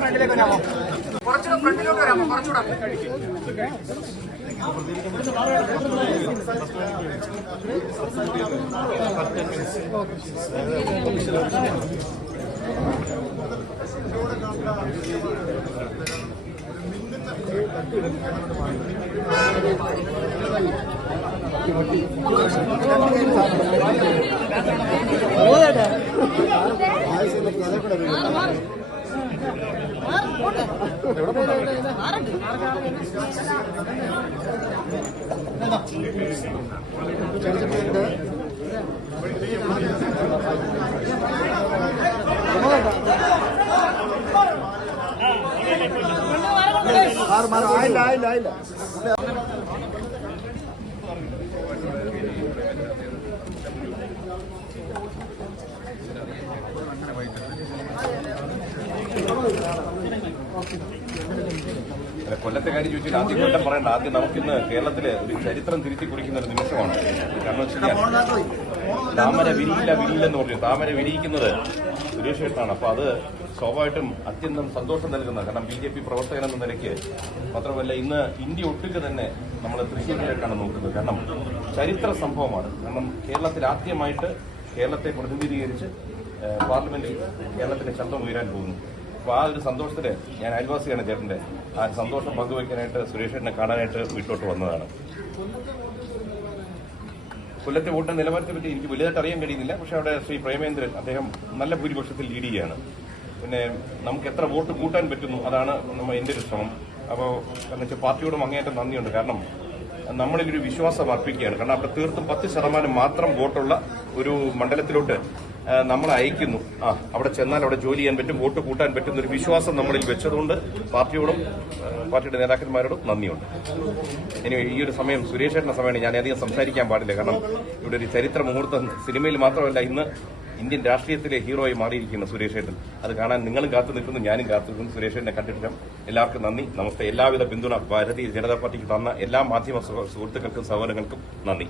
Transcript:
ഫ്രണ്ടിലേക്ക് വരാമോ? കുറച്ചുകൂടെ ഫ്രണ്ടിലോട്ട് വരാമോ? കുറച്ചുകൂടെ ആയില്ല കൊല്ലത്തെ കാര്യം ചോദിച്ചാൽ ആദ്യം കൊല്ലം പറയണ്ട. ആദ്യം നമുക്കിന്ന് കേരളത്തില് ഒരു ചരിത്രം തിരുത്തി കുറിക്കുന്ന ഒരു നിമിഷമാണ്. കാരണം താമര വിരിയില്ലെന്ന് പറഞ്ഞു. താമര വിരിയിക്കുന്നത് സുരേഷ് ഏട്ടനാണ്. അപ്പൊ അത് സ്വാഭാവികമായിട്ടും അത്യന്തം സന്തോഷം നൽകുന്ന, കാരണം BJP പ്രവർത്തകൻ എന്ന നിലയ്ക്ക് മാത്രമല്ല ഇന്ന് ഇന്ത്യ ഒട്ടുക്ക് തന്നെ നമ്മൾ തൃശ്ശൂരിലേക്കാണ് നോക്കുന്നത്. കാരണം ചരിത്ര സംഭവമാണ്. കാരണം കേരളത്തിൽ ആദ്യമായിട്ട് കേരളത്തെ പ്രതിനിധീകരിച്ച് പാർലമെന്റിൽ കേരളത്തിന്റെ ശബ്ദം ഉയരാൻ പോകുന്നു. അപ്പോൾ ആ ഒരു സന്തോഷത്തില് ഞാൻ അയൽവാസിയാണ് ചേട്ടന്റെ. ആ സന്തോഷം പങ്കുവയ്ക്കാനായിട്ട് സുരേഷേട്ടനെ കാണാനായിട്ട് വീട്ടിലോട്ട് വന്നതാണ്. കൊല്ലത്തെ വോട്ടിന്റെ നിലവാരത്തെ പറ്റി എനിക്ക് വലുതായിട്ട് അറിയാൻ കഴിയുന്നില്ല. പക്ഷെ അവിടെ ശ്രീ പ്രേമേന്ദ്രൻ അദ്ദേഹം നല്ല ഭൂരിപക്ഷത്തിൽ ലീഡ് ചെയ്യുകയാണ്. പിന്നെ നമുക്ക് എത്ര വോട്ട് കൂട്ടാൻ പറ്റുന്നു അതാണ് എന്റെ ഒരു ശ്രമം. അപ്പോൾ കാരണം വെച്ചാൽ പാർട്ടിയോടും അങ്ങേയറ്റം നന്ദിയുണ്ട്. കാരണം നമ്മളിലൊരു വിശ്വാസം അർപ്പിക്കുകയാണ്. കാരണം അവിടെ തീർത്തും 10% മാത്രം വോട്ടുള്ള ഒരു മണ്ഡലത്തിലോട്ട് നമ്മൾ അയക്കുന്നു. അവിടെ ചെന്നാൽ അവിടെ ജോലി ചെയ്യാൻ പറ്റും, വോട്ട് കൂട്ടാൻ പറ്റുന്ന ഒരു വിശ്വാസം നമ്മളിൽ വെച്ചതുകൊണ്ട് പാർട്ടിയോടും പാർട്ടിയുടെ നേതാക്കന്മാരോടും നന്ദിയുണ്ട്. ഇനി ഈ ഒരു സമയം സുരേഷേട്ടന്റെ സമയമാണ്. ഞാൻ അധികം സംസാരിക്കാൻ പാടില്ല. കാരണം ഇവിടെ ഒരു ചരിത്ര മുഹൂർത്തം സിനിമയിൽ മാത്രമല്ല ഇന്ന് ഇന്ത്യൻ രാഷ്ട്രീയത്തിലെ ഹീറോയായി മാറിയിരിക്കുന്ന സുരേഷേട്ടൻ. അത് കാണാൻ നിങ്ങളും കാത്തു നിൽക്കുന്നു, ഞാനും കാത്തു നിൽക്കുന്നു. സുരേഷേട്ടനെ കണ്ടിട്ട് എല്ലാവർക്കും നന്ദി, നമസ്തേ. എല്ലാവിധ പിന്തുണ ഭാരതീയ ജനതാ പാർട്ടിക്ക് തന്ന എല്ലാ മാധ്യമ സുഹൃത്തുക്കൾക്കും സഹോദരങ്ങൾക്കും നന്ദി.